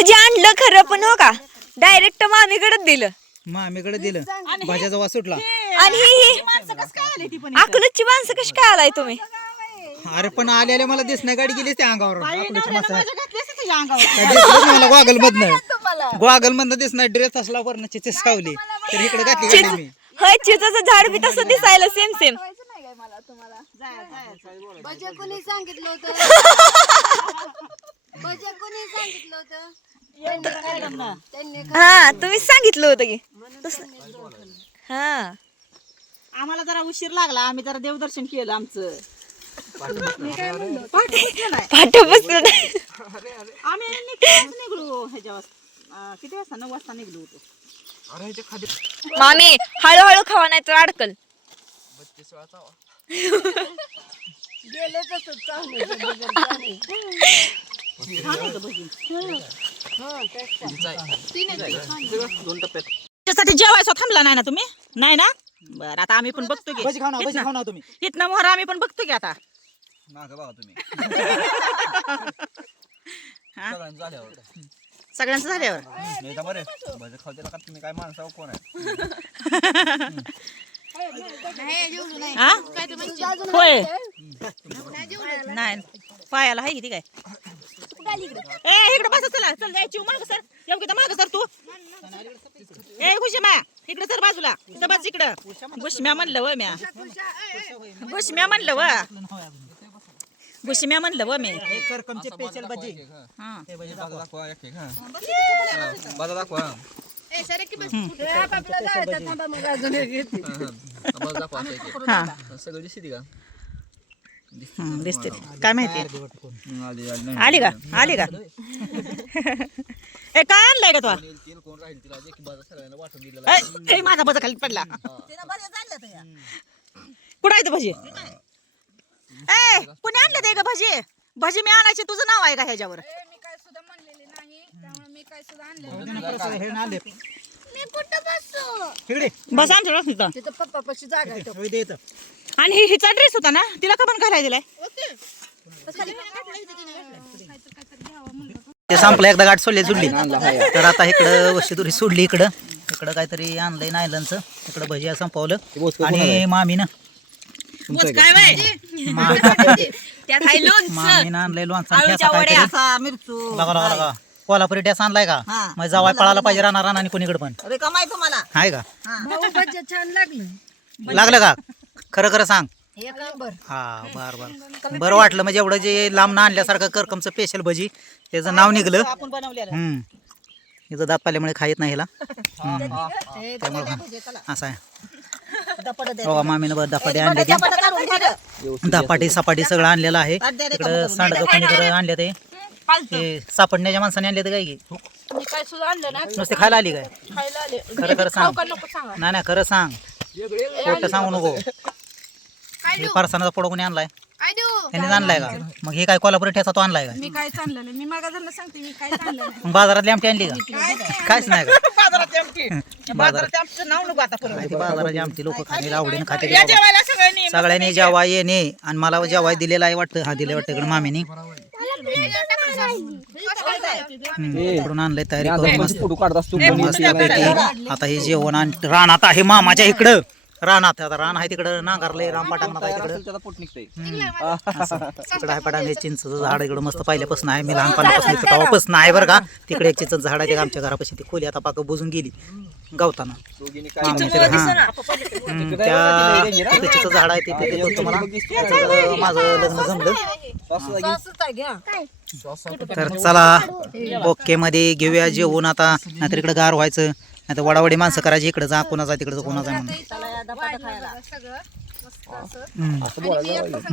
भजी आणलं खरं पण हो का डायरेक्ट मामीकडे दिलं. मामीकडे दिलं भाज्याचा वास सुटला. आणि ही अकलूजची माणसं कशी काय आलाय तुम्ही? अरे पण आलेल्या मला दिसण्या गाडी गेली त्या अंगावर मला गॉगल मधनं दिसणार ड्रेस असला वरण चिचेस खावली तर इकडे घातली गाडी मी. होय चिचाचं झाड बी तसं दिसायला सेम सेम. भजे कोणी सांगितलं होतं? भजे कोणी सांगितलं होतं? हा तुम्हीच सांगितलं होतं की हा. आम्हाला जरा उशीर लागला, आम्ही जरा देवदर्शन केलं आमचं. पाठ बसलं आम्ही निघलो ह्याच्या वाजता किती वाजता 9 वाजता निघलो होतो. मामी हळूहळू खावा नाही तर अडकल. गेले तसं चांगलं त्यासाठी जेवायचं थांबला नाही ना तुम्ही? नाही ना, बरं आता आम्ही पण बघतो की भजी खाऊ ना तुम्ही. इथनं मोहर आम्ही पण बघतो की आता. मागं बघा तुम्ही. सगळ्यांचं झाल्यावर भजी खावते का तुम्ही काय माणसावर कोण आहे? हा होय नाही पायाला आहे किती काय. ए इकडे बस चला चल जायची माग सर योग्य माग सर तू. ए घुशम्या इकडे सर बाजूला बस इकडं. घुशम्या म्हणलं व म्या घुशम्या म्हणलं व घुशम्या म्हणलं व मी. करकमचे स्पेशल भजी. हा दिसते काय माहिती. आली का आली का ए काय आणलंय का तो? माझा बजा खाली पडला. कुठं आहे तो भजी? ए कुणी आणलं ते ग भजी? भजी मी आणायची तुझं नाव आहे का ह्याच्यावर? मी काय सुद्धा म्हणलेले नाही, त्यामुळे मी काय सुद्धा आणलं. मी कुठं बसू? बस आमच्या तिथं. तिथं पप्पा पशी जागा आहे. आणि हिचा ड्रेस होता ना तिला का पण घालाय दिलाय? ते संपलं एकदा गाठ सोडली तर आता इकडं वशिदुरी सोडली. इकडं काहीतरी आणलंय नायलनचं. इकडं भजी संपवलं आणि मामीनं मामीनं आणलंय लोणचं. मिरचू बघा कोल्हापुरी डॅस आणलाय का? मग जावाय पळायला पाहिजे राहणार आणि कोणीकडे पण कमाय तुम्हाला आहे का? भजे छान लागलं. लागलं का? खरं सांग. एक नंबर. हा बरं वाटलं. म्हणजे एवढं जे लांब आणल्यासारखं करकमचं स्पेशल भजी त्याचं नाव निघलं. आपण बनवलेलं. हिचं दात पाल्यामुळे खायत नाही हिला त्यामुळे असं आहे. बघा मामीनं बरं धपाटे आणले ते. धपाटे सपाटी सगळं आणलेलं आहे. इकडं सांडगं कोणी आणले ते सापडण्याच्या माणसाने आणले ते काय की मी काय सुद्धा आणलं ना. नुसते खायला आली काय? खायला आले. खरं सांग. नको सांगा. नाही खरं सांग. खोटं सांगू नको. हे फरसाणाचा पोडा कोणी आणलाय? काय देऊ? त्यांनी आणलाय का? मग हे काय कोल्हापुरी ठेचा तो आणलाय का? मी काय आणलं नाही. मी मागायला सांगते मी काय आणलं नाही. मग बाजारातली आमटी आणली का? काहीच नाही का? बाजारात आमचं नाव नको आता परत. बाजाराची आमटी लोक खायला आवडीनं खाते. या जेवायला सगळ्यांनी सगळ्यांनी जेव्हा येणे आणि मला जेव्हा दिलेला आहे वाटतं. हा दिले वाटतं इकडे मामीनी. इकडून आणलंय तयारी करून मस्तपैकी. आता हे जेवण आणि रानात आहे मामाच्या इकडं. रानात आता रान आहे तिकडं नांगरलंय. रामपाटांगणात आहे तिकडं. तिकडं आहे पटांगले चिंचचं झाड इकडं मस्त पहिल्यापासून आहे. मी लहानपणापासून तेव्हापासून आहे बरं का. तिकडे एक चिंचचं झाड आहे आमच्या घरापाशी. ती खोली आता पाक बुजून गेली गावताना. त्या चिंचचं झाड आहे तिथे माझं लग्न जमलं. तर चला ओके मध्ये घेऊया जेवून आता. नाहीतर इकडे गार व्हायचं. नाही तर वडावडी माणसं करायची. इकडे जा कोणाचा तिकडे कोणाचा म्हणून.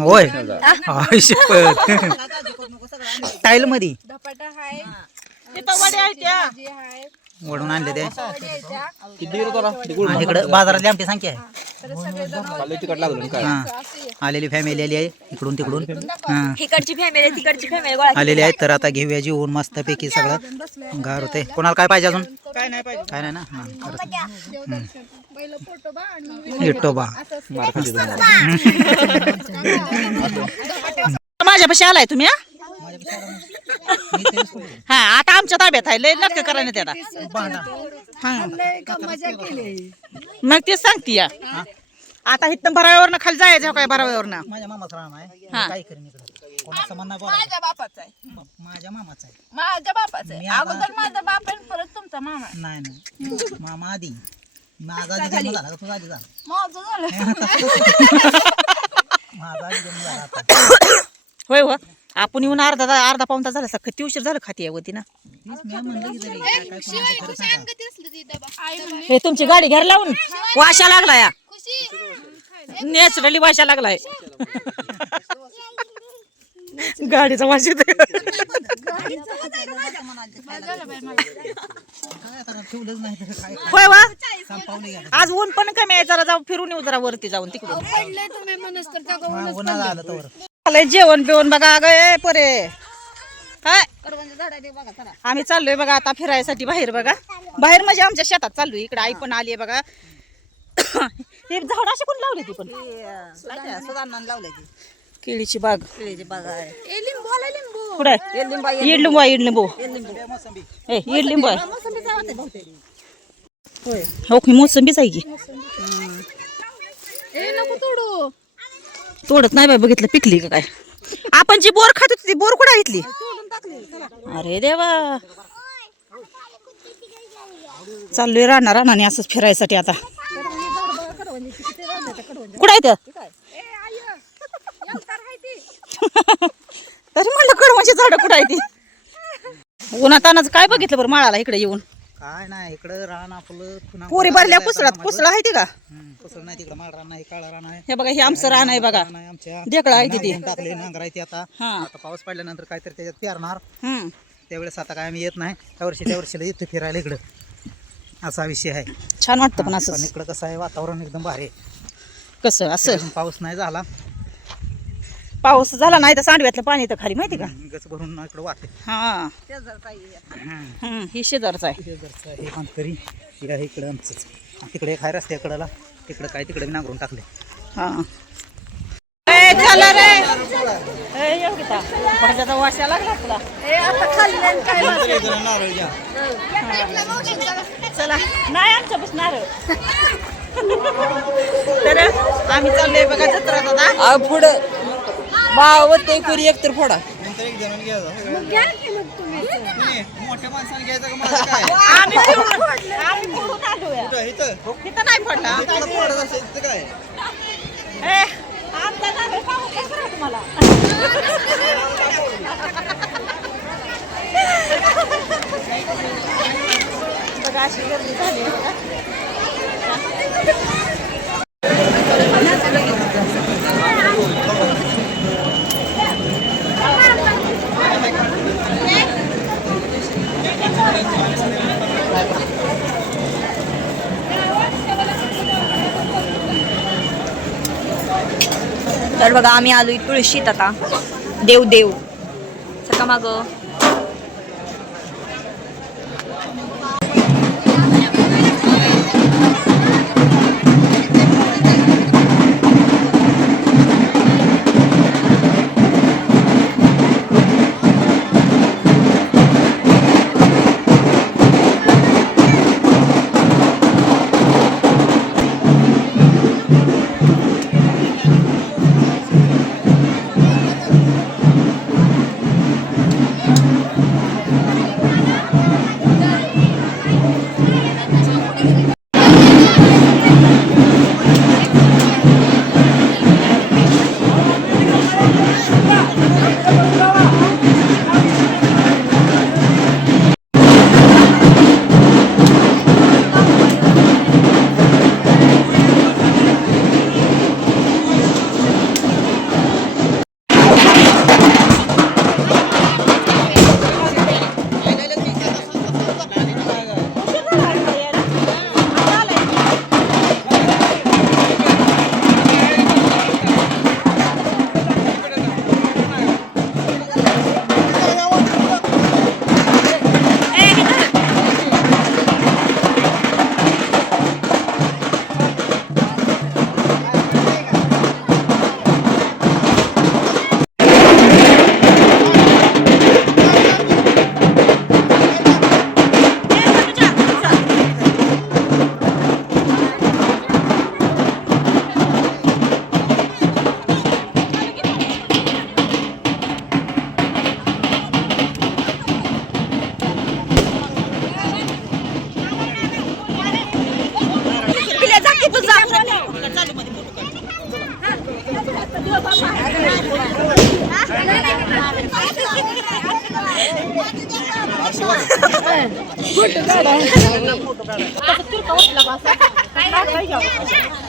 होय टाईल मध्ये वडून आणले ते. इकडं बाजारातली आमची संख्या आहे. आलेली फॅमिली आली आहे इकडून तिकडून. इकडची फॅमिली तिकडची फॅमिली आलेली आहे. तर आता घेऊया जेवून मस्त पैकी सगळं गार होते. कोणाला काय पाहिजे अजून? काय नाही ना. विठोबा माझ्यापाशी आलाय तुम्ही? हा आता आमच्या ताब्यात आहे लय लक्ष करा ना त्याला हा मग तेच सांगते या आता इथं भराव्यावरनं खाली जायचं काय भराव्यावरनं माझ्या मामाचं रान आहे हा. काय करेन इकडे कोणाचं म्हणणं बोला माझ्या बापाचा आहे माझ्या मामाचं आहे माझ्या बापाचा आहे मी आता- अगोदर माझा बाप आहे परत तुमचा मामा आहे. नाही मामा आधी माझा आधी जन्म झाला का तुझा आधी झाला माझं झालं माझा आधी जन्म झाला आता होय हो आपण येऊन अर्धा पाऊण तास झाला असता किती उशीर झालं खाती होती ना तेच मी म्हणलं की तरी काय काय कोणाचं खरं सांगा. हे तुमची गाडी घ्यायला लावून वाशा लागला या नॅचरली वाशा लागलाय गाडीचा वाश येतोय. काय आता ठेवलंच नाही तर काय होय वा संपावलं गेलं आज ऊन पण कमी आहे जरा जाऊ फिरून येऊ जरा वरती जाऊन तिकडून उन्हाळा आलं तर आलंय जेवण बिवण बघा ग ए पोरे काय आम्ही चाललोय बघा आता फिरायसाठी बाहेर बघा बाहेर म्हणजे आमच्या शेतात चाललोय इकडे आई पण आली बघा हे झाड अशी कोण लावली ती पण लावलंय केळीची बाग ए लिंबू आला लिंबू कुठे इड लिंबू आहे इड लिंबू ए इड लिंबू आहे हो की मोसंबीच आहे की ए नको तोडू तोडत नाही बाय बघितलं पिकली का काय आपण जी बोर खात होती ती बोर कुठे घेतली अरे देवा चाललोय राहणार राहणार असंच फिरायसाठी आता कुठं आहे ते तरी म्हणलं कडवाची झाड कुठं आहे ती उन्हातानाच काय बघितलं बरं माळाला इकडे येऊन काय नाही इकडं रान आपलं पुन्हा पोरी भरल्या पुसळात पुसळा आहे ती का पुसळ नाही तिकडं माळ रान आहे काळा रान आहे हे बघा हे आमचं रान आहे बघा रान आहे आमच्या ढेकळं आहे तिथे नांगरून टाकले नांगरायचे आता हा आता पाऊस पडल्यानंतर काहीतरी त्याच्यात पेरणार हम्म त्यावेळेस आता काय आम्ही येत नाही त्या वर्षीला येतो फिरायला इकडं असा विषय आहे छान वाटतं पण पण असं इकडं कसं आहे वातावरण एकदम भारी आहे. कसं असं अजून पाऊस नाही झाला पाऊस झाला नाही तर सांडव्यातलं पाणी येतं खाली माहिती का गच भरून इकडं वाहते हा ही शेजारचं आहे शेजारचं हे अंतरी हे आहे इकडं आमचंच तिकडे एक आहे रस्त्याकडला तिकडं काय तिकडे नांगरून टाकले हा ए, चला रे ए, योगिता भाज्याचा वाशा लागला तुला चला नाही आमच्या बसणार तर आम्ही चाललोय बघा जत्रा दादा पुढे भाव ते करी एकतर फोडा मोठ्या माणसाने घ्यायचं का माझं काय आम्ही फिरून आलोय तिथं नाही पडला पडत असेल तर काय ए, आमचा जागा पाहून काय करावं तुम्हाला बघा अशी गर्दी झाली आहे बघा. तर बघा आम्ही आलोय तुळशीत आता देव देव सका माग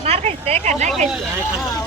मार खायचंय का नाही खायचं